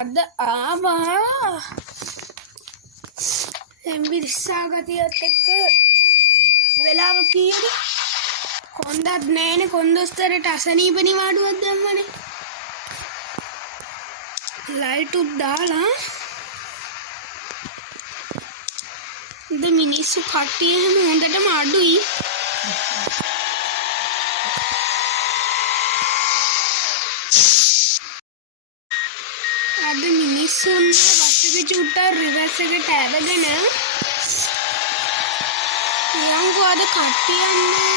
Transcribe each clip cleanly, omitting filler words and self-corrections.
අද ආවා එම්බිරිස්සාගතියත් එක්ක වෙලාව කීයද කොන්දත් නෑනේ කොන්දොස්තරට අසනීප නිවාඩුවක් දැම්මනේ ලයිට් උත් දාලා ද මිනිස්සු කට්ටිය හැම හොඳටම අඩුයි අද මිනිස්සුන් බස් එක චුට්ටක් රිවර්ස් එකට ඇරගෙන යන්කෝ අද කට්ටිය යන්නේ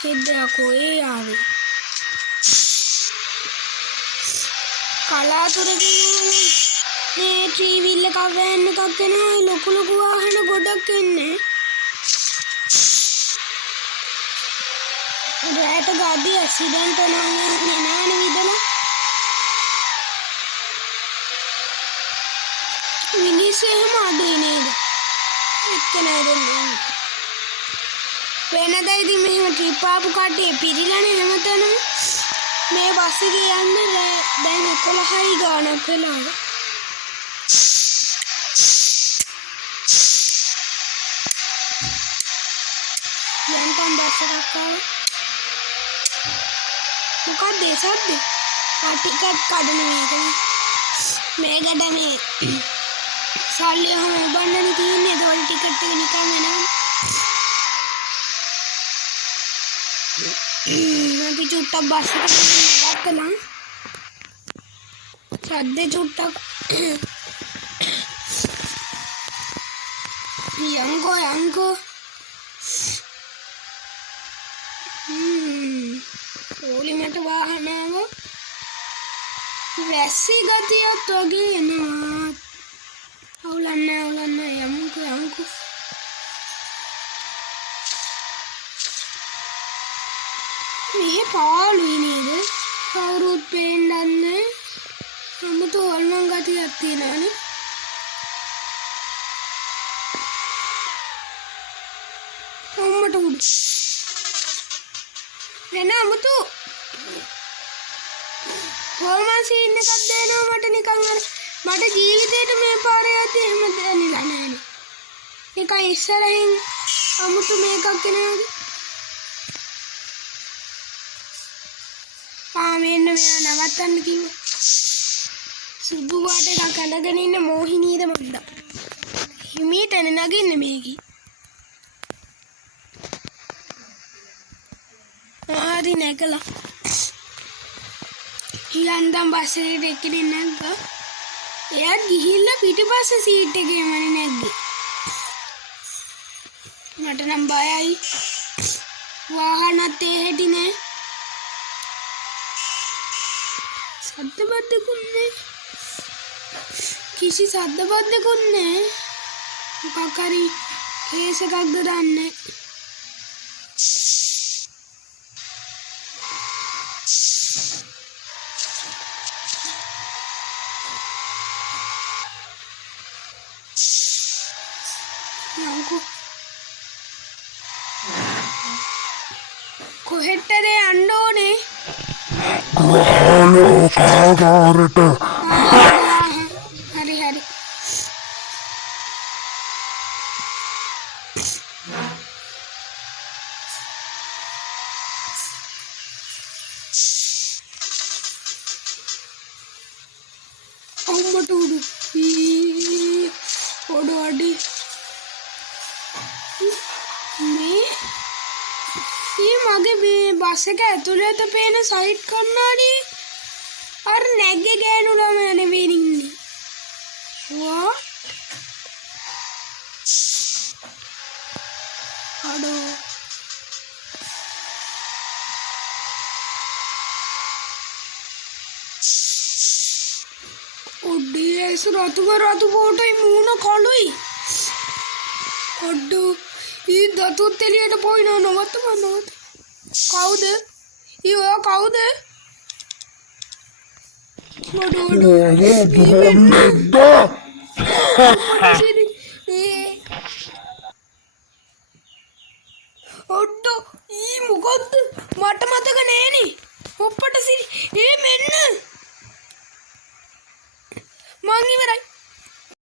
කෙද්දයකෝ ඒ ආවේ කලාතුරකින් මේ ට්‍රීවිල් එකක් වෑන් එකක් එනවා ලොකු ලොකු වාහන ගොඩක් එන්නේ රෑට ගාඩි ඇක්සිඩන්ට් වෙනවා නෑනේ විදලා මිනිස්සු එහෙම අඩුයි නේද එක්කෙනා දෙන්නේ වෙනදා ඉතින් මෙහෙම ට්‍රිප් ආපු කට්ටිය පිරිලානේ හැමතැනම මේ බස් එකේ යන්නේ දැන් 11යි ගානක් වෙලා යන්තම් බස් එකක් ආවා මොකක්ද ඒ සද්ද? ටිකට් කඩන මේකට මේ සල්ලි ඔහම උබන්නනේ තියෙන්නේ ඒතකොට ටිකට් එක නිකන් එනවා අපි චුට්ටක් බස් එකට ගත්තා සද්දේ චුට්ටක් යන්කෝ ඕලිමට වාහනාව වැස්සි ගතියක් වගේ එනවා අවුලන්න යමුකෝ මෙහෙ පාළුයි නේද කවුරුත් පේන්නන්නේ අමුතු ඕල්මන් ගතියක් තියෙනවානේ අම්මට උඩ වෙන අමුතු හොල්මන් සීන් එකක් දෙනවා මට නිකන් අර මට ජීවිතේට මේ පාරේ යද්දි එහෙම දැනෙලා නෑනේ ඒකයි ඉස්සරහින් අමුතු මේකක් එනවාද මෙන්න මෙයා නවත්තන්න කිව්වා සුදු පාට එකක් අඳගෙන ඉන්න මෝහිනීද මන්දා හිමීට නගින්න මේකි හරි නැගලා යන්දම් බස් එකේ එක්කෙනෙක් නැග්ගා එයා ගිහිල්ලා පිටිපස්ස සීට් එකේම නැග්ගේ මට නම් බයයි වාහනත් ඒ හැටි නෑ සද්ද බද්දකුත් නෑ කිසි සද්ද බද්දකුත් නෑ මොකක් හරි කේස් එකක්ද දන්නේ කොහෙටද යන්න ඕනේ කාගාරට හරි අම්මට උඩු ඔඩ අඩි මගේ මේ බස් එක ඇතුළත පේන සයිඩ් කන්නාඩි අර නැග්ගේ ගෑනු ළමයා නෙවෙයි ඉන්නේ වා අඩෝ ඔඩේ රතු පොටයි මූණ කළුයි ඔඩෝ ඊ දතුත් එළියට පොයිනව නවත්ත කවුද? ඊ කවුද? ඔඩෝ ඊ මොකද්ද මට මතක නෑනේ ඔප්පට සිරි මෙන්න මං ඉවරයි